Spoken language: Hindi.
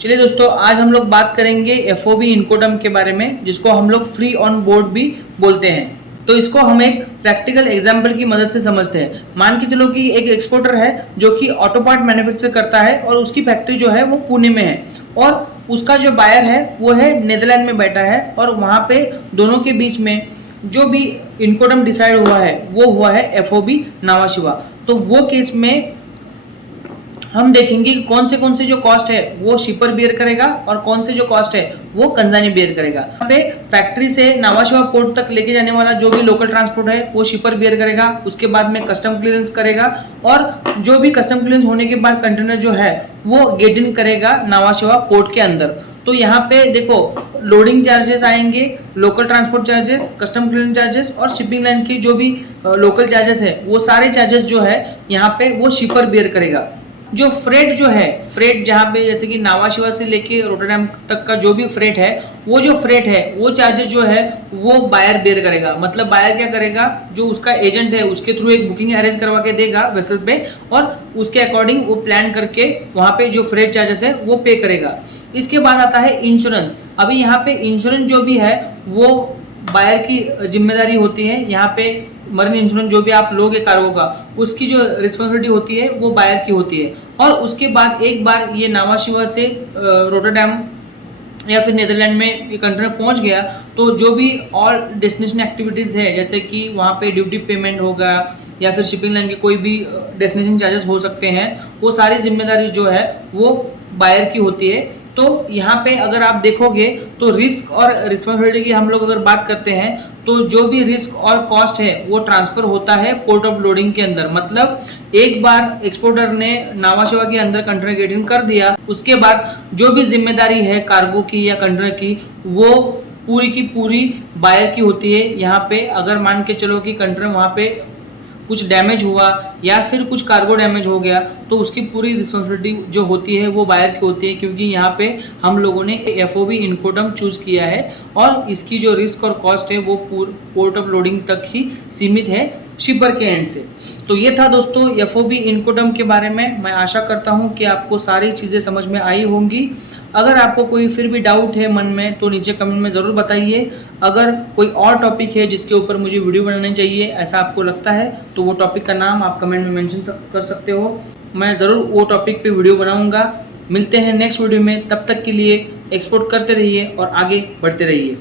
चलिए दोस्तों, आज हम लोग बात करेंगे एफओबी इनकोडम के बारे में, जिसको हम लोग फ्री ऑन बोर्ड भी बोलते हैं। तो इसको हम एक प्रैक्टिकल एग्जांपल की मदद से समझते हैं। मान के चलो कि एक एक्सपोर्टर है जो कि ऑटो पार्ट मैन्युफैक्चर करता है और उसकी फैक्ट्री जो है वो पुणे में है और उसका जो बायर है वो है नीदरलैंड में बैठा है और वहाँ पे दोनों के बीच में जो भी इनकोडम डिसाइड हुआ है वो हुआ है एफओबी नावाशिवा। तो वो केस में हम देखेंगे कि कौन से जो कॉस्ट है वो शिपर बियर करेगा और कौन से जो कॉस्ट है वो कंजानी बियर करेगा। यहाँ पे फैक्ट्री से नावाशिवा पोर्ट तक लेके जाने वाला जो भी लोकल ट्रांसपोर्ट है वो शिपर बियर करेगा। उसके बाद में कस्टम क्लियरेंस करेगा और जो भी कस्टम क्लियरेंस होने के बाद कंटेनर जो है वो गेट इन करेगा नावाशिवा पोर्ट के अंदर। तो यहाँ पे देखो, लोडिंग चार्जेस आएंगे, local transport charges, custom clearance charges और शिपिंग लाइन की जो भी लोकल चार्जेस है वो सारे चार्जेस जो है यहाँ पे वो शिपर बियर करेगा। जो फ्रेट जो है, फ्रेट जहाँ पे जैसे कि नावाशिवा से लेके रोटरडैम तक का जो भी फ्रेट है वो जो फ्रेट है वो चार्जेस जो है वो बायर बेयर करेगा। मतलब बायर क्या करेगा, जो उसका एजेंट है उसके थ्रू एक बुकिंग अरेंज करवा के देगा वेसल पे और उसके अकॉर्डिंग वो प्लान करके वहाँ पे जो फ्रेट चार्जेस है वो पे करेगा। इसके बाद आता है इंश्योरेंस। अभी यहाँ पे इंश्योरेंस जो भी है वो बायर की जिम्मेदारी होती है। यहाँ पे मरीन इंश्योरेंस जो भी आप लोगे कार्गो का, उसकी जो रिस्पॉन्सिबिलिटी होती है वो बायर की होती है। और उसके बाद एक बार ये नावाशिवा से रोटरडैम या फिर नीदरलैंड में ये कंटेनर पहुंच गया तो जो भी और डेस्टिनेशन एक्टिविटीज़ है जैसे कि वहाँ पे ड्यूटी पेमेंट होगा या फिर शिपिंग लाइन के कोई भी डेस्टिनेशन चार्जेस हो सकते हैं, वो सारी जिम्मेदारी जो है वो बायर की होती है। तो यहाँ पे अगर आप देखोगे तो रिस्क और रिस्पॉन्सिबिलिटी की हम लोग अगर बात करते हैं तो जो भी रिस्क और कॉस्ट है वो ट्रांसफर होता है पोर्ट ऑफ लोडिंग के अंदर। मतलब एक बार एक्सपोर्टर ने नावाशिवा के अंदर कंटेनर गेट इन कर दिया, उसके बाद जो भी जिम्मेदारी है कार्गो की या कंटेनर की वो पूरी की पूरी बायर की होती है। यहाँ पे अगर मान के चलो कि कंटेनर वहाँ पे कुछ डैमेज हुआ या फिर कुछ कार्गो डैमेज हो गया तो उसकी पूरी रिस्पॉन्सिबिलिटी जो होती है वो बायर की होती है, क्योंकि यहाँ पे हम लोगों ने एफओबी इनकोडम चूज किया है और इसकी जो रिस्क और कॉस्ट है वो पोर्ट ऑफ लोडिंग तक ही सीमित है शिपर के एंड से। तो ये था दोस्तों एफओबी इनकोडम के बारे में। मैं आशा करता हूँ कि आपको सारी चीज़ें समझ में आई होंगी। अगर आपको कोई फिर भी डाउट है मन में तो नीचे कमेंट में ज़रूर बताइए। अगर कोई और टॉपिक है जिसके ऊपर मुझे वीडियो बनानी चाहिए ऐसा आपको लगता है तो वो टॉपिक का नाम आप कमेंट में मेंशन कर सकते हो। मैं ज़रूर वो टॉपिक पे वीडियो बनाऊंगा। मिलते हैं नेक्स्ट वीडियो में, तब तक के लिए एक्सपोर्ट करते रहिए और आगे बढ़ते रहिए।